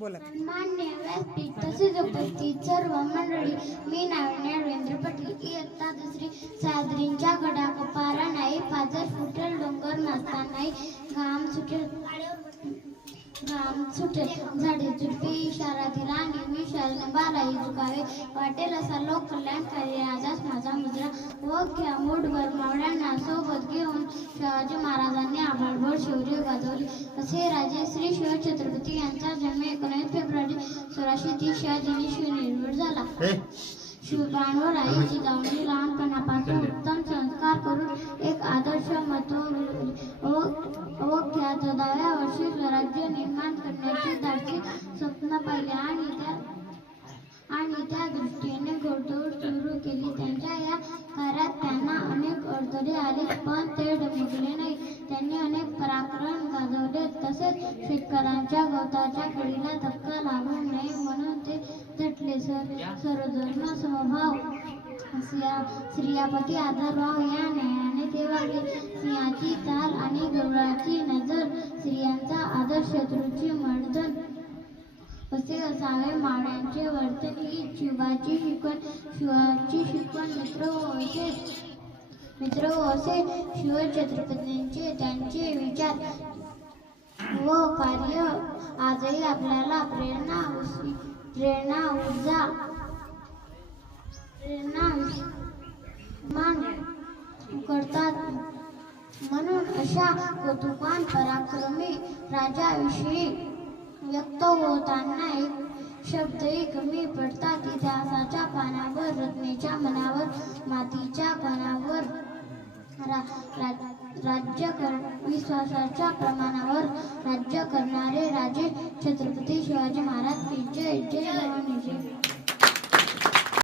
बोला. सन्मान्य व्यासपीठ तसेच उपस्थित सर्व मंडळी, मी नाविन्या रवींद्र पाटील, इयत्ता दुसरी. सादरींच्या गडा कपारा नाही, पाजर फुटल डोंगर नाचता नाही, घाम सुटेल झाडे झुडपे इशारा दिला, नेहमी शरण बालाई झुकावे, वाटेल असा लोक कल्याणकारी राजास माझा मुजरा. व घ्या मूठभर मावळ्यांना सोबत घेऊन शिवाजी महाराजांनी आभाळभर शौर्य गाजवले. असे राजे श्री शिवछत्रपती यांचा जन्म 19 फेब्रुवारी 1630 या दिनी शिवनेरीवर झाला. शिवबांवर आई जिजाऊंनी लहानपणापासून उत्तम संस्कार करून एक आदर्श महत्त्व व त्या 14व्या वर्षी स्वराज्य निर्माण करण्याचे धाडसी स्वप्न पाहिले आणि त्या दृष्टीने घोडदौड सुरू केली. त्यांच्या या कार्यात त्यांना अनेक अडथळे आले, पण ते डगमगले नाही. त्यांनी अनेक पराक्रम गाजवले. तसेच शेतकऱ्यांच्या गवताच्या कळीला धक्का लागू नये म्हणून ते झटले. सर्वधर्म समभाव, स्त्रियापती आदरभाव या न्यायाने ते वागले. सिंहाची चाल आणि गरुडाची नजर, स्त्रियांचा आदर, शत्रूची मर्दन असे असावे मावळ्यांचे वर्तन. ही शिवाची शिकवण. मित्र असे शिवछत्रपतींचे त्यांचे विचार व कार्य आजही आपल्याला प्रेरणा करतात. म्हणून अशा कौतुकान पराक्रमी राजाविषयी व्यक्त होताना एक शब्दही कमी पडतात. इतिहासाच्या पानावर, रत्नेच्या मनावर, मातीच्या कणावर, विश्वासाच्या प्रमाणावर राज्य करणारे राजे छत्रपती शिवाजी महाराज की जय. जय.